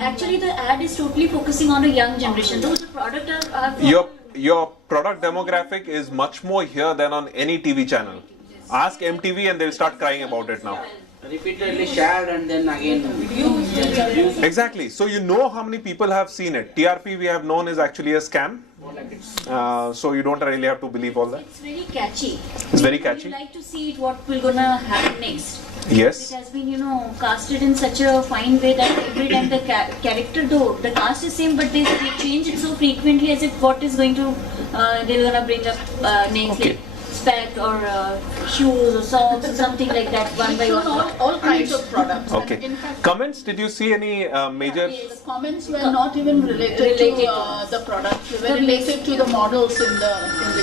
Actually, the ad is totally focusing on a young generation. Though the product are Your product demographic is much more here than on any TV channel. Ask MTV and they'll start crying about it now. Repeatedly shared and then again views. Exactly. So you know how many people have seen it. TRP we have known is actually a scam. So you don't really have to believe all that. It's very catchy. It's very catchy. You like to see it, what will gonna happen next. Yes. It has been, casted in such a fine way that every time the character, though the cast is same, but they change it so frequently as if what is going to, they're gonna bring up next, like spec or shoes or socks or something like that, one by one. All kinds of products. Okay. And in fact, Comments? Did you see any major? the comments were not even related to the product. They were related to the models in the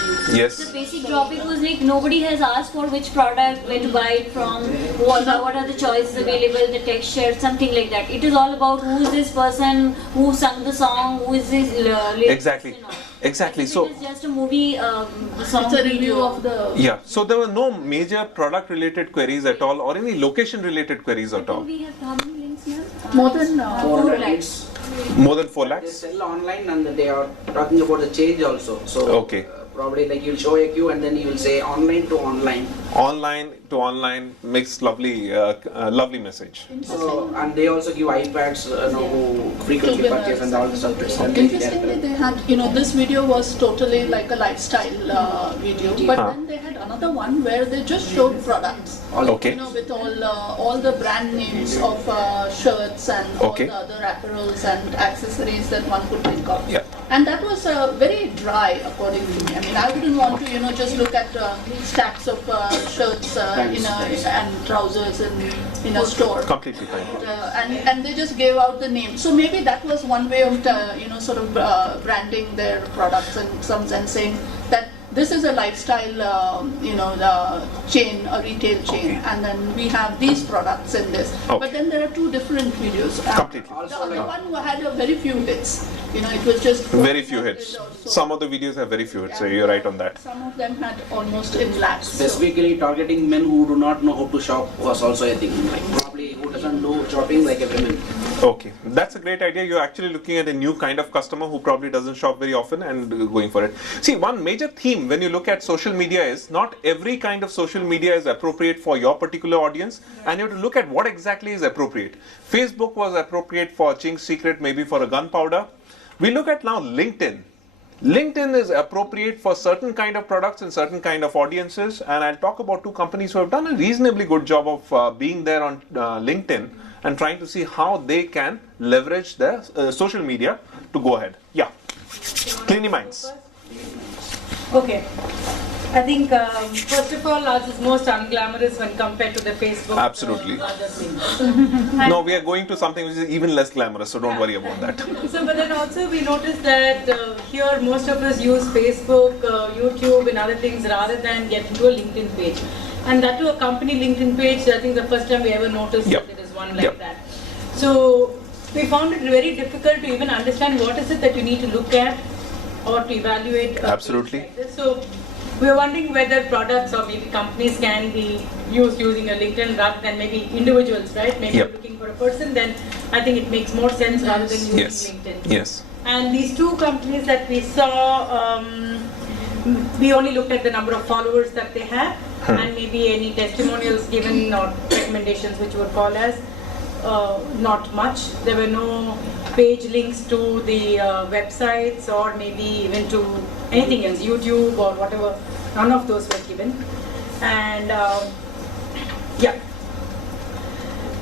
use. Yes. The basic topic was like nobody has asked for which product, where to buy it from, what are the choices available, the texture, something like that. It is all about who is this person, who sung the song, who is this lyrics. Exactly. Exactly. So it is just a movie song It's a review video of the. yeah. So there were no major product related queries at all, or any location related queries at all. We have how many links, ma'am? More than 400 lakhs. More than 4 They lakhs. sell online and they are talking about the change also. So Okay. probably like you'll show a queue and then you will say online to online. Online to online makes lovely message. So and they also give iPads who frequently To purchase and all the stuff. Interestingly, they had, this video was totally like a lifestyle video, but then they had another one where they just showed products. Okay. With all the brand names of shirts and all Okay. the other apparels and accessories that one could think of. Yeah. And that was very dry, according to me. I mean, I wouldn't want to, just look at stacks of shirts and trousers in a store. Completely fine. And they just gave out the name. So maybe that was one way of sort of branding their products and saying that this is a lifestyle chain, a retail chain, and then we have these products in this. Okay. But then there are two different videos. Completely. The other one had a very few hits. It was just Very few hits. Some of the videos have very few hits, so you're right on that. Some of them had almost in lakhs. So- Specifically targeting men who do not know how to shop was also a thing. Like probably who doesn't do shopping like a women. Okay, that's a great idea. You're actually looking at a new kind of customer who probably doesn't shop very often and going for it. See, one major theme when you look at social media is not every kind of social media is appropriate for your particular audience, and you have to look at what exactly is appropriate. Facebook was appropriate for Ching's Secret, maybe for a gunpowder. We look at now LinkedIn. LinkedIn is appropriate for certain kind of products and certain kind of audiences, and I'll talk about two companies who have done a reasonably good job of being there on LinkedIn and trying to see how they can leverage their social media to go ahead. Yeah, Cleany Minds. Okay. I think first of all, ours is most unglamorous when compared to the Facebook. Absolutely. Other things. No, we are going to something which is even less glamorous, so don't worry about that. So, but then also we noticed that here most of us use Facebook, YouTube, and other things rather than get into a LinkedIn page. And that to a company LinkedIn page, I think the first time we ever noticed Yep. that there is one like Yep. that. So we found it very difficult to even understand what is it that you need to look at or to evaluate. A page Absolutely. like this. So we were wondering whether products or maybe companies can be used using a LinkedIn rather than maybe individuals, right? Maybe Yep. you're looking for a person, then I think it makes more sense rather than using Yes. LinkedIn. Yes. And these two companies that we saw, we only looked at the number of followers that they have and maybe any testimonials given or recommendations, which would call as not much. There were no page links to the websites or maybe even to anything else, YouTube or whatever. None of those were given. And yeah.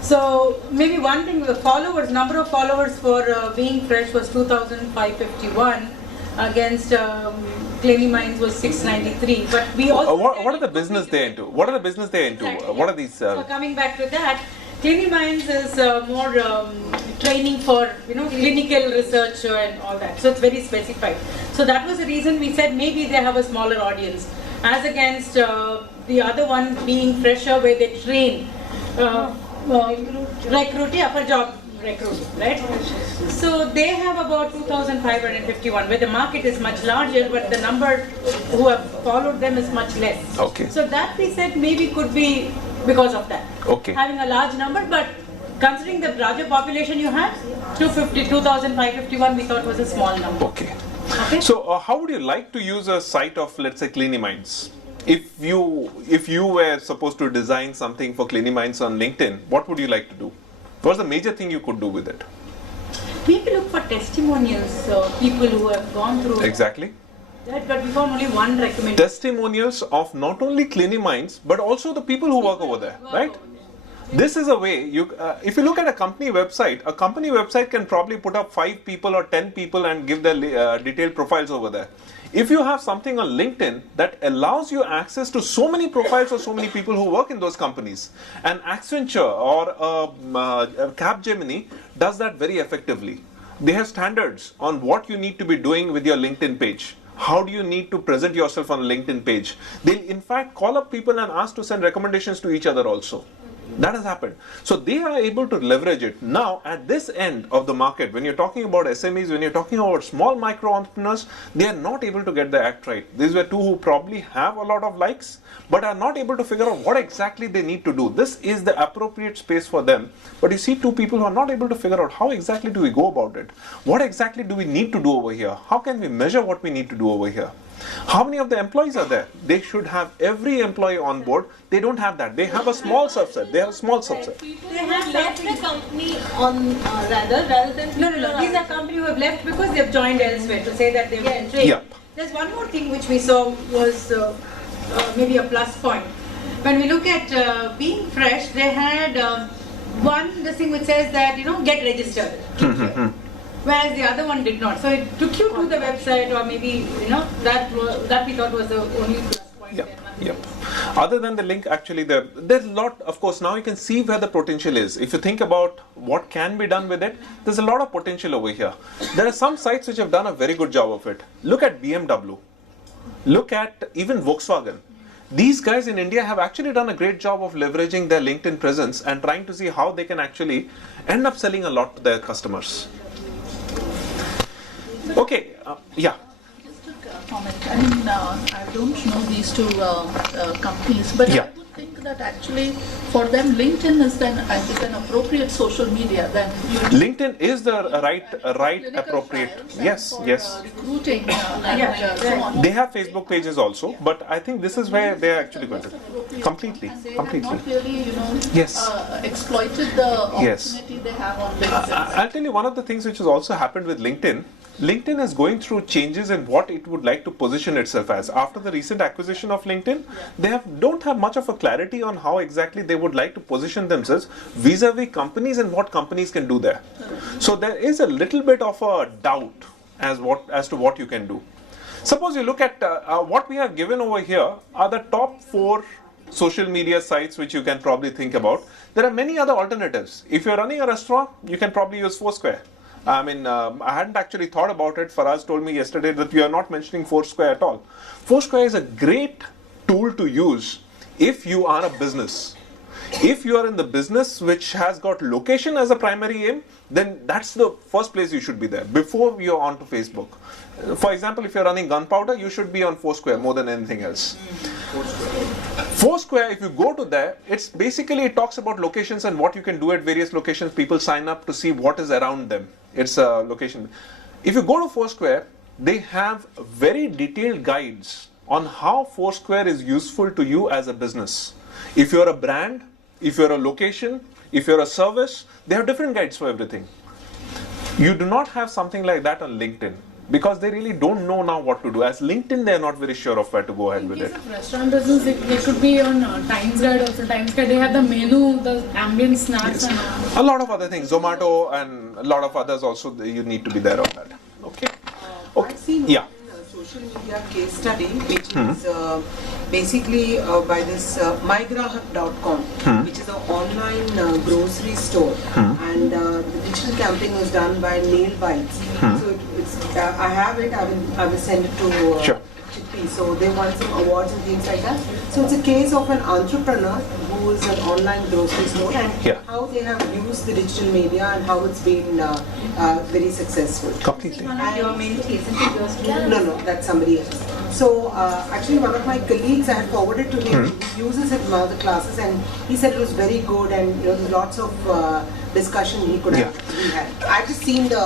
So maybe one thing, the followers, number of followers for Being Fresh was 2,551 against Cleany Minds was 693. But we also What are the business they're into? What are the business they're into? Exactly, What yeah. are these? So coming back to that, Cleany Minds is more training for clinical research and all that. So it's very specified. So that was the reason we said maybe they have a smaller audience, as against the other one Being Fresher, where they train recruit, yeah, for job recruit, right? So they have about 2,551, where the market is much larger, but the number who have followed them is much less. Okay. So that we said maybe could be because of that. Okay. Having a large number, but considering the larger population you had, 2,551 we thought was a small number. Okay. Okay. So, how would you like to use a site of, let's say, Cleany Minds? If you were supposed to design something for Cleany Minds on LinkedIn, what would you like to do? What's the major thing you could do with it? Maybe look for testimonials, people who have gone through Exactly. that, but we found only one recommendation. Testimonials of not only Cleany Minds, but also the people who work over there, right? This is a way if you look at a company website can probably put up 5 people or 10 people and give their detailed profiles over there. If you have something on LinkedIn that allows you access to so many profiles of so many people who work in those companies, and Accenture or Capgemini does that very effectively. They have standards on what you need to be doing with your LinkedIn page. How do you need to present yourself on a LinkedIn page? They'll in fact call up people and ask to send recommendations to each other also. That has happened. So they are able to leverage it. Now, at this end of the market, when you're talking about SMEs, when you're talking about small micro entrepreneurs, they are not able to get the act right. These were two who probably have a lot of likes, but are not able to figure out what exactly they need to do. This is the appropriate space for them. But you see two people who are not able to figure out how exactly do we go about it? What exactly do we need to do over here? How can we measure what we need to do over here? How many of the employees are there? They should have every employee on board. They don't have that. They have a small subset. They have a small subset. They have left the company on rather than No. These are companies who have left because they have joined elsewhere to say that they've been trained. Yep. There's one more thing which we saw was maybe a plus point. When we look at being fresh, they had this thing which says that get registered. Whereas the other one did not. So it took you to the website, or maybe that we thought was the only plus point. Yep. Other than the link, actually, there's a lot. Of course, now you can see where the potential is. If you think about what can be done with it, there's a lot of potential over here. There are some sites which have done a very good job of it. Look at BMW. Look at even Volkswagen. These guys in India have actually done a great job of leveraging their LinkedIn presence and trying to see how they can actually end up selling a lot to their customers. Okay, yeah. Just a comment. I mean, I don't know these two companies, but Yeah. I would think that actually for them LinkedIn is an appropriate social media. Then you LinkedIn is the right clinical appropriate. trials and Yes, for, yes. recruiting and so on. They have Facebook pages also, but I think this is where they are actually going to completely. And they have not really, Yes. exploited the Yes. opportunity they have on LinkedIn. I'll tell you one of the things which has also happened with LinkedIn. LinkedIn is going through changes in what it would like to position itself as. After the recent acquisition of LinkedIn, they don't have much of a clarity on how exactly they would like to position themselves vis-a-vis companies and what companies can do there. So there is a little bit of a doubt as to what you can do. Suppose you look at what we have given over here are the top 4 social media sites which you can probably think about. There are many other alternatives. If you're running a restaurant, you can probably use Foursquare. I mean, I hadn't actually thought about it. Faraz told me yesterday that we are not mentioning Foursquare at all. Foursquare is a great tool to use if you are a business. If you are in the business which has got location as a primary aim, then that's the first place you should be there before you're on to Facebook. For example, if you're running Gunpowder, you should be on Foursquare more than anything else. Foursquare, if you go to there, it talks about locations and what you can do at various locations. People sign up to see what is around them. It's a location. If you go to Foursquare, they have very detailed guides on how Foursquare is useful to you as a business. If you're a brand, if you're a location, if you're a service, they have different guides for everything. You do not have something like that on LinkedIn, because they really don't know now what to do. As LinkedIn, they're not very sure of where to go ahead with it. Restaurant business, they should be on Times Guide also. Times Guide, they have the menu, the ambient snacks and A lot of other things, Zomato and a lot of others also, you need to be there on that. Okay. I've seen Yeah. one social media case study which is basically by this mygrahak.com, which is an online grocery store, and the digital campaign was done by Nail Bites. So I have it. I will send it to Sure. Chippy. So they won some awards and things like that. So it's a case of an entrepreneur who is an online grocery store and Yeah. how they have used the digital media and how it's been very successful. Completely. Your mentees, isn't it your students? No, that's somebody else. So actually one of my colleagues, I had forwarded to him, he uses it in one of the classes and he said it was very good, and there's lots of discussion he could have we had. I've just seen the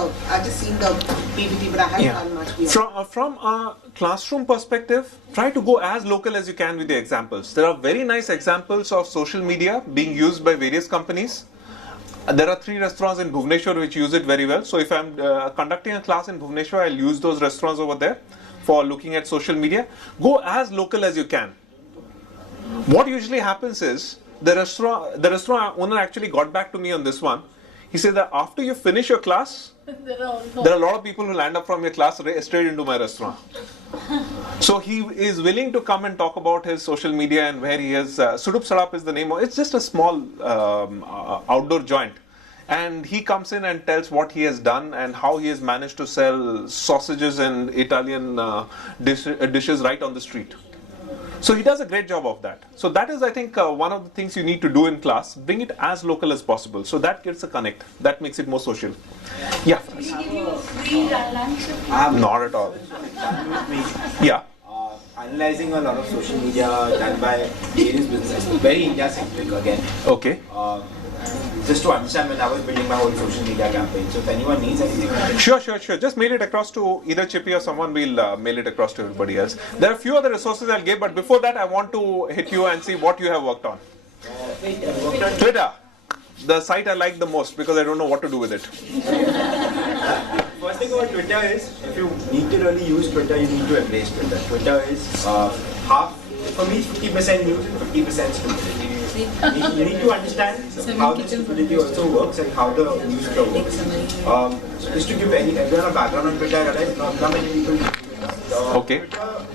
PPT, but I haven't done much beyond. From a classroom perspective, try to go as local as you can with the examples. There are very nice examples of social media being used by various companies. There are 3 restaurants in Bhubaneswar which use it very well. So if I'm conducting a class in Bhubaneswar, I'll use those restaurants over there for looking at social media. Go as local as you can. What usually happens is the restaurant owner actually got back to me on this one. He said that after you finish your class, there are a lot of people who land up from your class straight into my restaurant. So he is willing to come and talk about his social media and where he is. Sudup Sadap is the name of it. It's just a small outdoor joint. And he comes in and tells what he has done and how he has managed to sell sausages and Italian dishes right on the street. So he does a great job of that. So that is, I think, one of the things you need to do in class. Bring it as local as possible. So that gets a connect. That makes it more social. Yeah. Will he give you a free lunch? Not at all. Yeah. Analyzing a lot of social media done by various businesses, very India-centric again. Okay. Just to understand when I was building my whole social media campaign. So if anyone needs anything, Sure. Just mail it across to either Chippy or someone. We'll mail it across to everybody else. There are a few other resources I'll give, but before that, I want to hit you and see what you have worked on. Twitter, the site I like the most because I don't know what to do with it. first thing about Twitter is, if you need to really use Twitter, you need to embrace Twitter. Twitter is half, for me, 50% news and 50% stupidity. You need to understand how the stupidity also works and how the news flow works. So just to give everyone a background on Twitter, I realize not many people use Twitter. Okay. Twitter,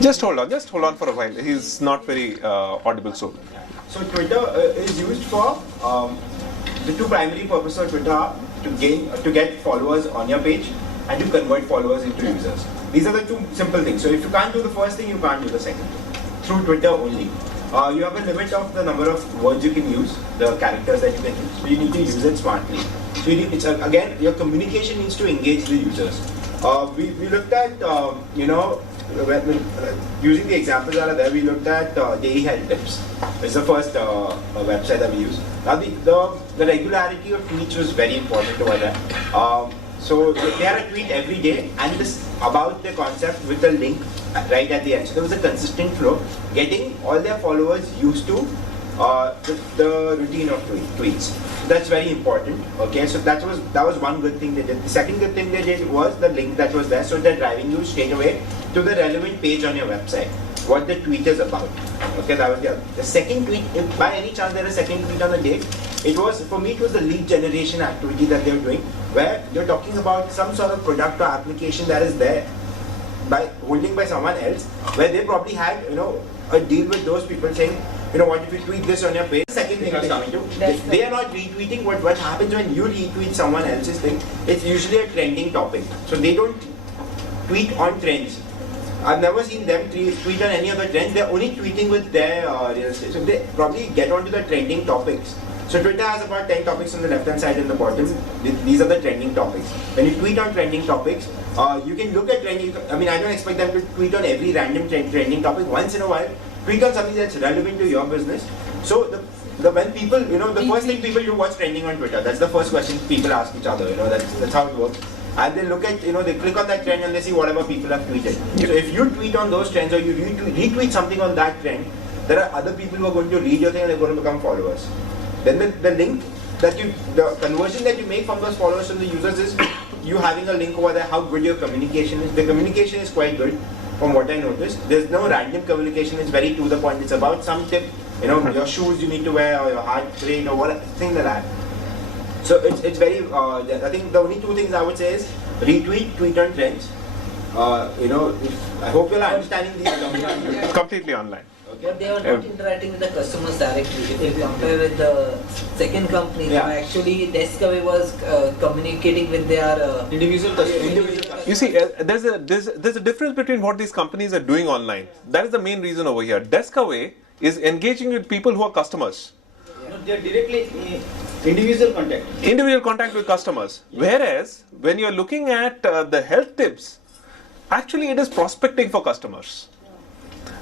Just hold on for a while. He's not very audible, so. So Twitter is used for the 2 primary purposes of Twitter are to get followers on your page and to convert followers into users. These are the 2 simple things. So if you can't do the first thing, you can't do the second thing. Through Twitter only. You have a limit of the number of words you can use, the characters that you can use. So you need to use it smartly. So again, your communication needs to engage the users. We looked at, using the examples that are there, we looked at Daily Health Tips. It's the first website that we used. Now the regularity of tweets was very important over there. So they had a tweet every day and this about the concept with the link right at the end. So there was a consistent flow, getting all their followers used to the routine of tweets. So that's very important. Okay, so that was one good thing they did. The second good thing they did was the link that was there, so they're driving you straight away to the relevant page on your website, what the tweet is about. Okay, that was the second tweet. If by any chance there is a second tweet on the day, it was the lead generation activity that they were doing, where you're talking about some sort of product or application that is there holding by someone else, where they probably had a deal with those people saying, you know what, if you tweet this on your page, the second thing I was coming to, they are not retweeting. What happens when you retweet someone else's thing, it's usually a trending topic. So they don't tweet on trends. I've never seen them tweet on any other trends. They're only tweeting with their real estate. So they probably get onto the trending topics. So Twitter has about 10 topics on the left hand side and the bottom. These are the trending topics. When you tweet on trending topics, you can look at trending. I mean, I don't expect them to tweet on every random trending topic. Once in a while, tweet on something that's relevant to your business. So when people, the first thing people do, what's trending on Twitter? That's the first question people ask each other. That's how it works. And they look at, they click on that trend and they see whatever people have tweeted. So if you tweet on those trends or you retweet something on that trend, there are other people who are going to read your thing and they're going to become followers. Then the link the conversion that you make from those followers from the users is you having a link over there, how good your communication is. The communication is quite good from what I noticed. There's no random communication, it's very to the point. It's about some tip, your shoes you need to wear or your heart rate or whatever, thing like that. So it's very, I think the only 2 things I would say is retweet, tweet on trends. I hope you're understanding these. Completely online. But they are not interacting with the customers directly. If you compare with the second company, actually Deskaway was communicating with their individual customers. You see, there's a difference between what these companies are doing online. That is the main reason over here. Deskaway is engaging with people who are customers. They're directly individual contact with customers. Whereas when you're looking at the health tips, actually it is prospecting for customers.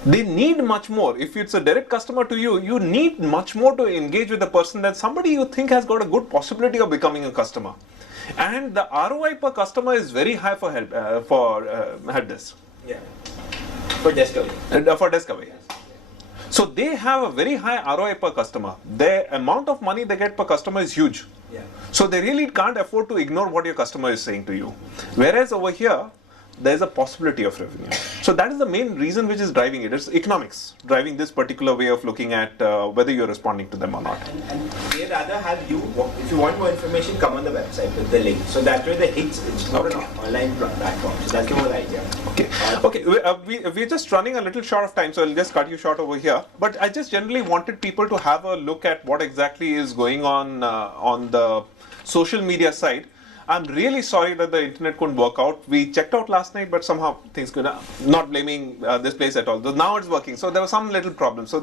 They need much more. If it's a direct customer to you, you need much more to engage with the person than somebody you think has got a good possibility of becoming a customer. And the ROI per customer is very high for help desk. Yeah. For Discovery. For Discovery. So they have a very high ROI per customer. The amount of money they get per customer is huge. Yeah. So they really can't afford to ignore what your customer is saying to you. Whereas over here, there's a possibility of revenue. So that is the main reason which is driving it. It's economics driving this particular way of looking at whether you're responding to them or not. And they rather have you, if you want more information, come on the website with the link. So that way the hits, it's more an online platform. So that's the whole idea. Okay, we're just running a little short of time, so I'll just cut you short over here. But I just generally wanted people to have a look at what exactly is going on the social media side. I'm really sorry that the internet couldn't work out. We checked out last night, but somehow things could not blaming this place at all. Now it's working. So there was some little problem. So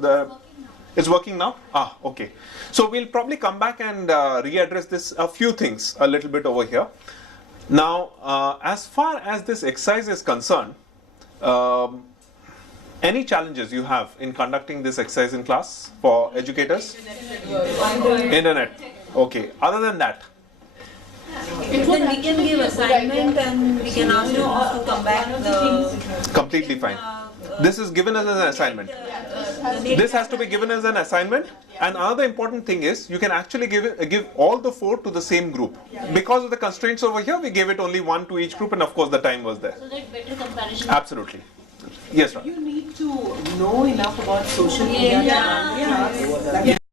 it's working now? Ah, okay. So we'll probably come back and readdress this a few things a little bit over here. Now, as far as this exercise is concerned, any challenges you have in conducting this exercise in class for educators? Internet. Okay. Other than that? Then we can give assignment and we can ask you to come back. Completely fine. This is given as an assignment. This has to be given as an assignment. And another important thing is you can actually give all the 4 to the same group. Because of the constraints over here, we gave it only 1 to each group, and of course the time was there. So that better comparison. Absolutely. Yes, sir. You need to know enough about social media. Yeah.